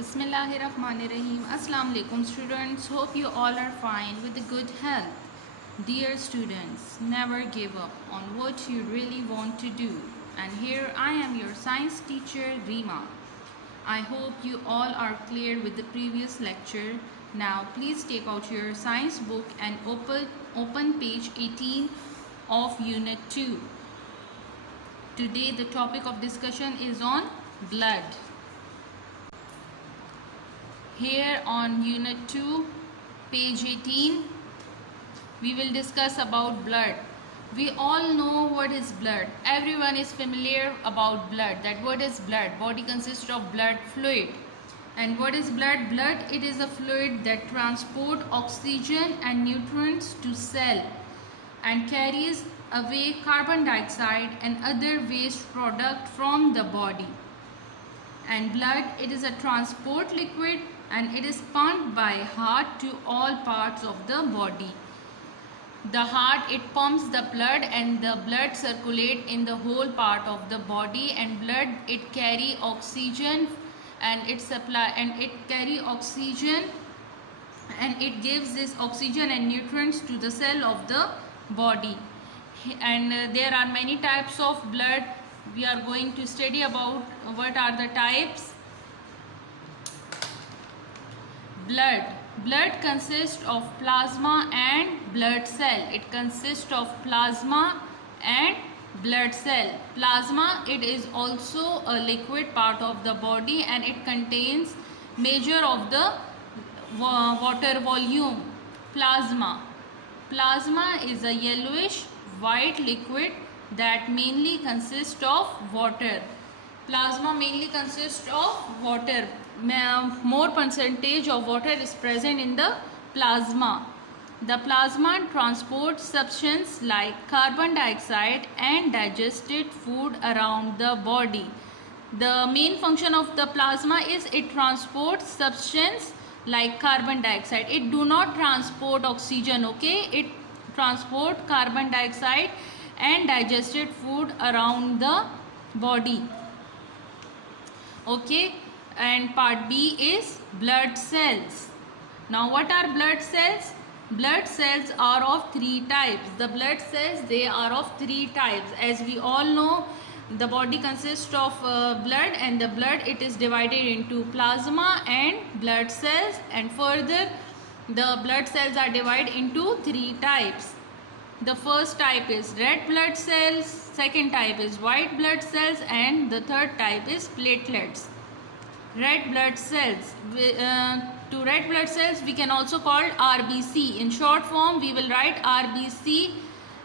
Bismillahirrahmanirrahim. Assalamu alaikum students. Hope you all are fine with good health. Dear students, never give up on what you really want to do. And here I am your science teacher Rima. I hope you all are clear with the previous lecture. Now please take out your science book and open page 18 of unit 2. Today the topic of discussion is on blood. Here on unit 2 page 18 we will discuss about blood. We all know what is blood. Everyone is familiar about blood. That what is blood? Body consists of blood fluid. And what is blood? Blood, it is a fluid that transports oxygen and nutrients to cell and carries away carbon dioxide and other waste product from the body. And blood, it is a transport liquid and it is pumped by heart to all parts of the body. The heart, it pumps the blood and the blood circulate in the whole part of the body, and blood, it carry oxygen and it carry oxygen and it gives this oxygen and nutrients to the cell of the body. And there are many types of blood. We are going to study about what are the types. Blood consists of plasma and blood cell. It consists of plasma and blood cell. Plasma, it is also a liquid part of the body and it contains major of the water volume. Plasma is a yellowish white liquid that mainly consists of water. Plasma mainly consists of water. More percentage of water is present in the plasma. The plasma transports substance like carbon dioxide and digested food around the body. The main function of the plasma is it transports substance like carbon dioxide. It do not transport oxygen, okay? It transport carbon dioxide and digested food around the body, okay? And part B is blood cells. Now what are blood cells? Blood cells are of three types. The blood cells, they are of three types. As we all know, the body consists of blood, and the blood, it is divided into plasma and blood cells, and further the blood cells are divided into three types. The first type is red blood cells, second type is white blood cells, and the third type is platelets. Red blood cells. To red blood cells we can also call RBC. In short form we will write RBC.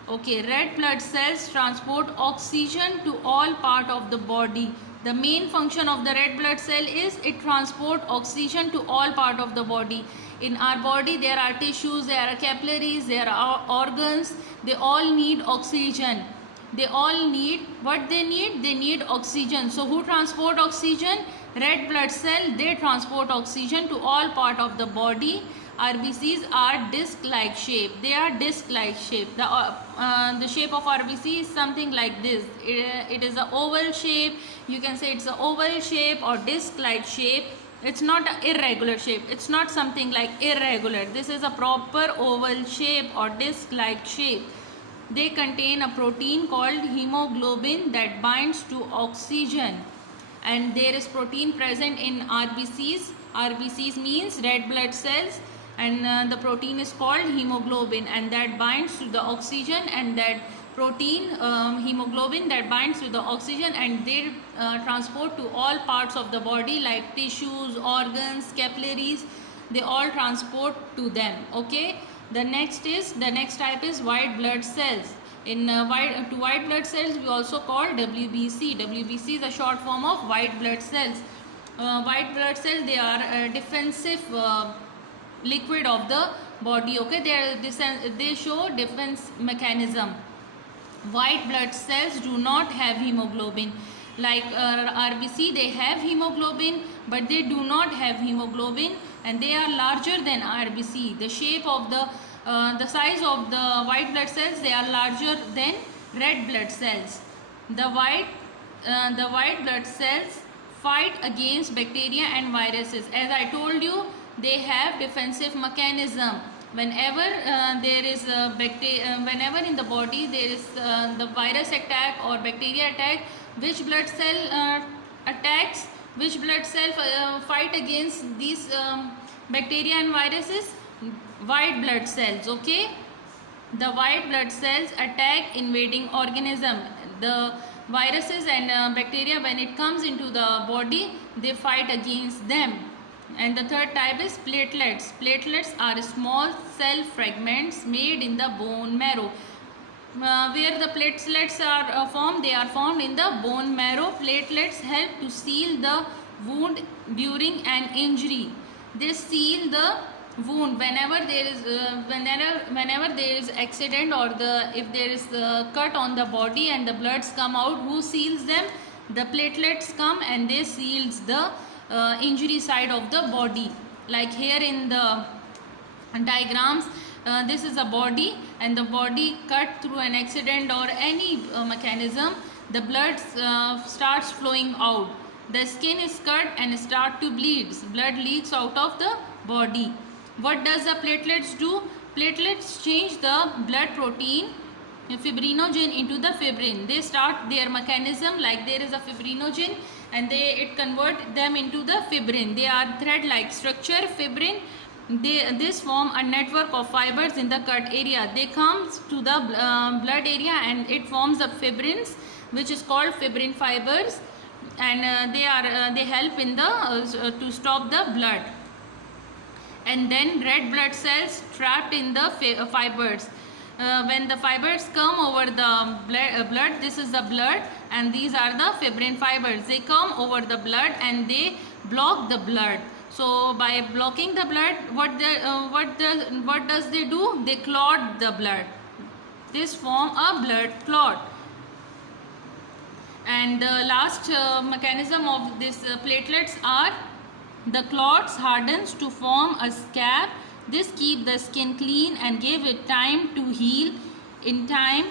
Okay, red blood cells transport oxygen to all part of the body. The main function of the red blood cell is it transport oxygen to all part of the body. In our body there are tissues, there are capillaries, there are organs. They all need oxygen. They all need, what they need? They need oxygen. So who transport oxygen? Red blood cell, they transport oxygen to all part of the body. RBCs are disc-like shape. They are disc-like shape. The shape of RBC is something like this. It is an oval shape. You can say it's an oval shape or disc-like shape. It's not an irregular shape. It's not something like irregular. This is a proper oval shape or disc-like shape. They contain a protein called hemoglobin that binds to oxygen. And there is protein present in RBCs. RBCs means red blood cells, and the protein is called hemoglobin, and that binds to the oxygen, and that protein hemoglobin that binds to the oxygen, and they transport to all parts of the body like tissues, organs, capillaries. They all transport to them, okay? The next type is white blood cells. In white blood cells we also call WBC. WBC is a short form of white blood cells. White blood cells, they are a defensive liquid of the body, okay? They show defense mechanism. White blood cells do not have hemoglobin. Like RBC, they have hemoglobin, but they do not have hemoglobin, and they are larger than RBC. The shape of the size of the white blood cells, they are larger than red blood cells. The white blood cells fight against bacteria and viruses. As I told you, they have defensive mechanism. Whenever there is a whenever in the body there is the virus attack or bacteria attack, which blood cell attacks, which blood cell fight against these bacteria and viruses? White blood cells. Okay, the white blood cells attack invading organism. The viruses and bacteria, when it comes into the body, they fight against them. And the third type is platelets. Platelets are small cell fragments made in the bone marrow. Where the platelets are formed, they are formed in the bone marrow. Platelets help to seal the wound during an injury. They seal the wound whenever there is whenever there is accident, or if there is a cut on the body and the bloods come out. Who seals them? The platelets come and they seals the injury side of the body. Like here in the diagrams, this is a body, and the body cut through an accident or any mechanism, the blood starts flowing out. The skin is cut and start to bleed. Blood leaks out of the body. What does the platelets do? Platelets change the blood protein fibrinogen into the fibrin. They start their mechanism like there is a fibrinogen, and it convert them into the fibrin. They are thread-like structure. Fibrin, this form a network of fibers in the cut area. They come to the blood area and it forms the fibrins, which is called fibrin fibers, and they help in the to stop the blood. And then red blood cells trapped in the fibers. When the fibers come over the blood, this is the blood and these are the fibrin fibers. They come over the blood and they block the blood. So by blocking the blood, what does they do? They clot the blood. This form a blood clot. And the last mechanism of this platelets are the clots hardens to form a scab. This keep the skin clean and give it time to heal. In time,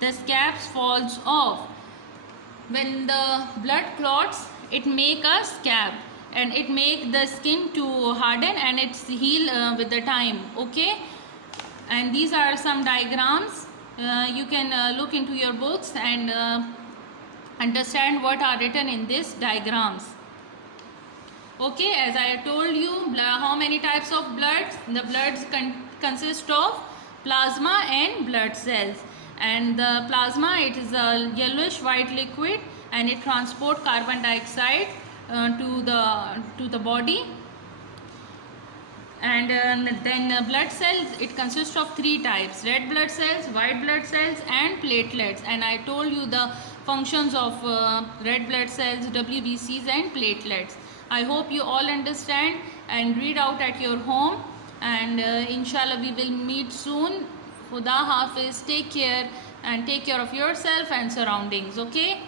the scabs falls off. When the blood clots, it make a scab and it make the skin to harden and it's heal with the time. Okay, and these are some diagrams. You can look into your books and understand what are written in these diagrams. Okay, as I told you, how many types of blood? The bloods consist of plasma and blood cells. And the plasma, it is a yellowish white liquid and it transports carbon dioxide to the body. And then blood cells, it consists of three types: red blood cells, white blood cells and platelets. And I told you the functions of red blood cells, WBCs and platelets. I hope you all understand and read out at your home, and inshallah we will meet soon. Khuda Hafiz. Take care and take care of yourself and surroundings. Okay.